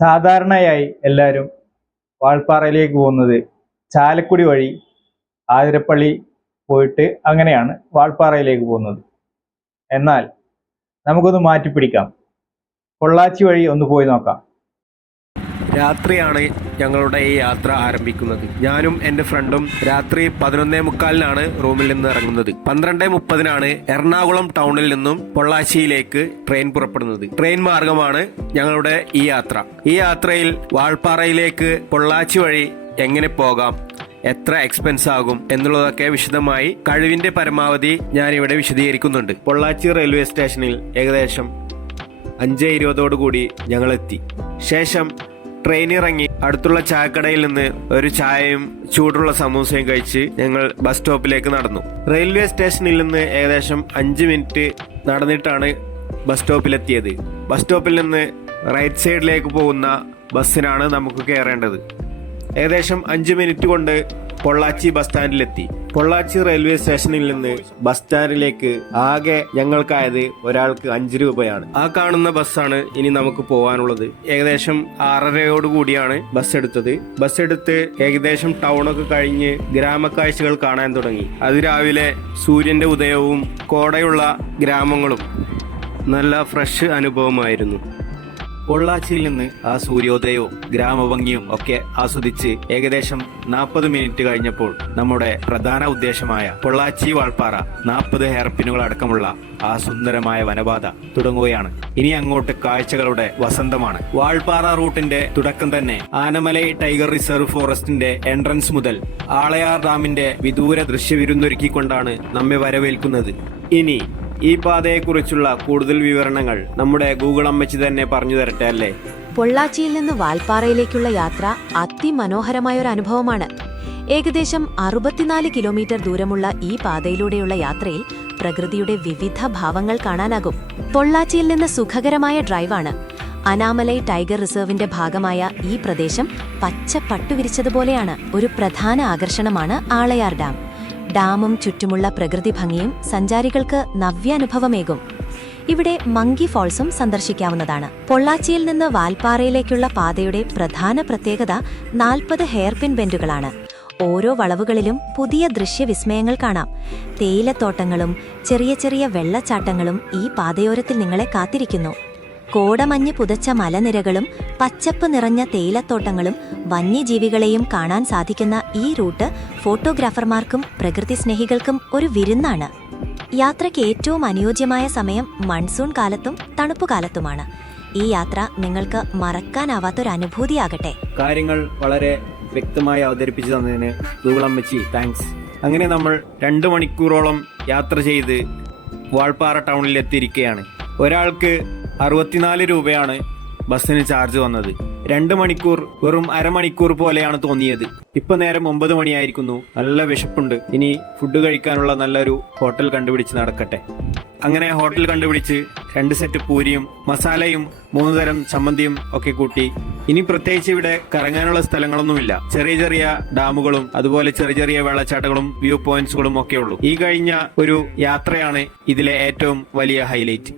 സാധാരണയായി എല്ലാവരും വാൾപ്പാറയിലേക്ക് പോകുന്നത് ചാലക്കുടി വഴി ആതിരപ്പള്ളി പോയിട്ട് അങ്ങനെയാണ് വാൾപ്പാറയിലേക്ക് പോകുന്നത്. എന്നാൽ നമുക്കൊന്ന് മാറ്റിപ്പിടിക്കാം, പൊള്ളാച്ചി വഴി ഒന്ന് പോയി നോക്കാം. രാത്രിയാണ് ഞങ്ങളുടെ ഈ യാത്ര ആരംഭിക്കുന്നത്. ഞാനും എൻ്റെ ഫ്രണ്ടും രാത്രി 11:45 റൂമിൽ നിന്ന് ഇറങ്ങുന്നത്. 12:30 എറണാകുളം ടൗണിൽ നിന്നും പൊള്ളാച്ചിയിലേക്ക് ട്രെയിൻ പുറപ്പെടുന്നത്. ട്രെയിൻ മാർഗമാണ് ഞങ്ങളുടെ ഈ യാത്ര. ഈ യാത്രയിൽ വാൾപ്പാറയിലേക്ക് പൊള്ളാച്ചി വഴി എങ്ങനെ പോകാം, എത്ര എക്സ്പെൻസ് ആകും എന്നുള്ളതൊക്കെ വിശദമായി കഴിവിന്റെ പരമാവധി ഞാൻ ഇവിടെ വിശദീകരിക്കുന്നുണ്ട്. പൊള്ളാച്ചി റെയിൽവേ സ്റ്റേഷനിൽ ഏകദേശം 5:20 ഞങ്ങൾ എത്തി. ശേഷം ട്രെയിൻ ഇറങ്ങി അടുത്തുള്ള ചായക്കടയിൽ നിന്ന് ഒരു ചായയും ചൂടുള്ള സമൂസയും കഴിച്ച് ഞങ്ങൾ ബസ് സ്റ്റോപ്പിലേക്ക് നടന്നു. റെയിൽവേ സ്റ്റേഷനിൽ നിന്ന് ഏകദേശം 5 മിനിറ്റ് നടന്നിട്ടാണ് ബസ് സ്റ്റോപ്പിലെത്തിയത്. ബസ് സ്റ്റോപ്പിൽ നിന്ന് റൈറ്റ് സൈഡിലേക്ക് പോകുന്ന ബസ്സിനാണ് നമുക്ക് കയറേണ്ടത്. ഏകദേശം 5 മിനിറ്റ് കൊണ്ട് പൊള്ളാച്ചി ബസ് സ്റ്റാൻഡിലെത്തി. പൊള്ളാച്ചി റെയിൽവേ സ്റ്റേഷനിൽ നിന്ന് ബസ് സ്റ്റാൻഡിലേക്ക് ആകെ ഞങ്ങൾക്കായത് ഒരാൾക്ക് 5 രൂപയാണ്. ആ കാണുന്ന ബസ്സാണ് ഇനി നമുക്ക് പോകാനുള്ളത്. ഏകദേശം 6:30 ബസ് എടുത്തത്. ബസ് എടുത്ത് ഏകദേശം ടൗണൊക്കെ കഴിഞ്ഞ് ഗ്രാമക്കാഴ്ചകൾ കാണാൻ തുടങ്ങി. അതിരാവിലെ സൂര്യന്റെ ഉദയവും കോടയുള്ള ഗ്രാമങ്ങളും നല്ല ഫ്രഷ് അനുഭവമായിരുന്നു. പൊള്ളാച്ചിയിൽ നിന്ന് ആ സൂര്യോദയവും ഗ്രാമഭംഗിയും ഒക്കെ ആസ്വദിച്ച് ഏകദേശം 40 മിനിറ്റ് കഴിഞ്ഞപ്പോൾ നമ്മുടെ പ്രധാന ഉദ്ദേശമായ പൊള്ളാച്ചി വാൾപ്പാറ 40 ഹെയർപിന്നുകൾ അടക്കമുള്ള ആ സുന്ദരമായ വനപാത തുടങ്ങുകയാണ്. ഇനി അങ്ങോട്ട് കാഴ്ചകളുടെ വസന്തമാണ്. വാൾപ്പാറ റൂട്ടിന്റെ തുടക്കം തന്നെ ആനമലൈ ടൈഗർ റിസർവ് ഫോറസ്റ്റിന്റെ എൻട്രൻസ് മുതൽ ആളയാർ ഡാമിന്റെ വിദൂര ദൃശ്യവിരുന്നൊരുക്കിക്കൊണ്ടാണ് നമ്മെ വരവേൽക്കുന്നത്. ഇനി ഈ പാതയെക്കുറിച്ചുള്ള കൂടുതൽ വിവരണങ്ങൾ നമ്മുടെ ഗൂഗിൾ അമ്മച്ചി തന്നെ പറഞ്ഞു തരട്ടെ അല്ലേ? പൊള്ളാച്ചിയിൽ നിന്ന് വാൽപ്പാറയിലേക്കുള്ള യാത്ര അതിമനോഹരമായ ഒരു അനുഭവമാണ്. ഏകദേശം 64 കിലോമീറ്റർ ദൂരമുള്ള ഈ പാതയിലൂടെയുള്ള യാത്രയിൽ പ്രകൃതിയുടെ വിവിധ ഭാവങ്ങൾ കാണാനാകും. പൊള്ളാച്ചിയിൽ നിന്ന് സുഖകരമായ ഡ്രൈവാണ്. അനാമലൈ ടൈഗർ റിസർവിന്റെ ഭാഗമായ ഈ പ്രദേശം പച്ച പട്ടുവിരിച്ചതുപോലെയാണ്. ഒരു പ്രധാന ആകർഷണമാണ് ആളയാർ ഡാം. ഡാമും ചുറ്റുമുള്ള പ്രകൃതി ഭംഗിയും സഞ്ചാരികൾക്ക് നവ്യാനുഭവമേകും. ഇവിടെ മങ്കി ഫോൾസും സന്ദർശിക്കാവുന്നതാണ്. പൊള്ളാച്ചിയിൽ നിന്ന് വാൽപ്പാറയിലേക്കുള്ള പാതയുടെ പ്രധാന പ്രത്യേകത 40 ഹെയർപിൻ ബെൻഡുകളാണ്. ഓരോ വളവുകളിലും പുതിയ ദൃശ്യവിസ്മയങ്ങൾ കാണാം. തേയിലത്തോട്ടങ്ങളും ചെറിയ ചെറിയ വെള്ളച്ചാട്ടങ്ങളും ഈ പാതയോരത്തിൽ നിങ്ങളെ കാത്തിരിക്കുന്നു. കോടമഞ്ഞ് പുതച്ച മലനിരകളും പച്ചപ്പ് നിറഞ്ഞ തേയിലത്തോട്ടങ്ങളും വന്യജീവികളെയും കാണാൻ സാധിക്കുന്ന ഈ റൂട്ട് ഫോട്ടോഗ്രാഫർമാർക്കും പ്രകൃതി സ്നേഹികൾക്കും ഒരു വിരുന്നാണ്. യാത്രയ്ക്ക് ഏറ്റവും അനുയോജ്യമായ സമയം മൺസൂൺ കാലത്തും തണുപ്പുകാലത്തുമാണ്. ഈ യാത്ര നിങ്ങൾക്ക് മറക്കാനാവാത്തൊരനുഭൂതിയാകട്ടെ. കാര്യങ്ങൾ വളരെ വ്യക്തമായി അവതരിപ്പിച്ചു തന്നതിന് ഗൂഗിൾ അമ്മച്ചി താങ്ക്സ്. അങ്ങനെ നമ്മൾ 2 മണിക്കൂറോളം യാത്ര ചെയ്ത് വാൾപ്പാറ ടൗണിൽ എത്തിയിരിക്കുകയാണ്. ഒരാൾക്ക് 64 രൂപയാണ് ബസ്സിന് ചാർജ് വന്നത്. 2 മണിക്കൂർ വെറും അരമണിക്കൂർ പോലെയാണ് തോന്നിയത്. ഇപ്പൊ നേരം 9 മണിയായിരിക്കുന്നു. നല്ല വിശപ്പുണ്ട്. ഇനി ഫുഡ് കഴിക്കാനുള്ള നല്ലൊരു ഹോട്ടൽ കണ്ടുപിടിച്ച് നടക്കട്ടെ. അങ്ങനെ ഹോട്ടൽ കണ്ടുപിടിച്ച് 2 സെറ്റ് പൂരിയും മസാലയും 3 തരം ചമ്മന്തിയും ഒക്കെ കൂട്ടി. ഇനി പ്രത്യേകിച്ച് ഇവിടെ കറങ്ങാനുള്ള സ്ഥലങ്ങളൊന്നുമില്ല. ചെറിയ ചെറിയ ഡാമുകളും അതുപോലെ ചെറിയ ചെറിയ വെള്ളച്ചാട്ടങ്ങളും വ്യൂ പോയിന്റ്സുകളും ഒക്കെ ഉള്ളൂ. ഈ കഴിഞ്ഞ ഒരു യാത്രയാണ് ഇതിലെ ഏറ്റവും വലിയ ഹൈലൈറ്റ്.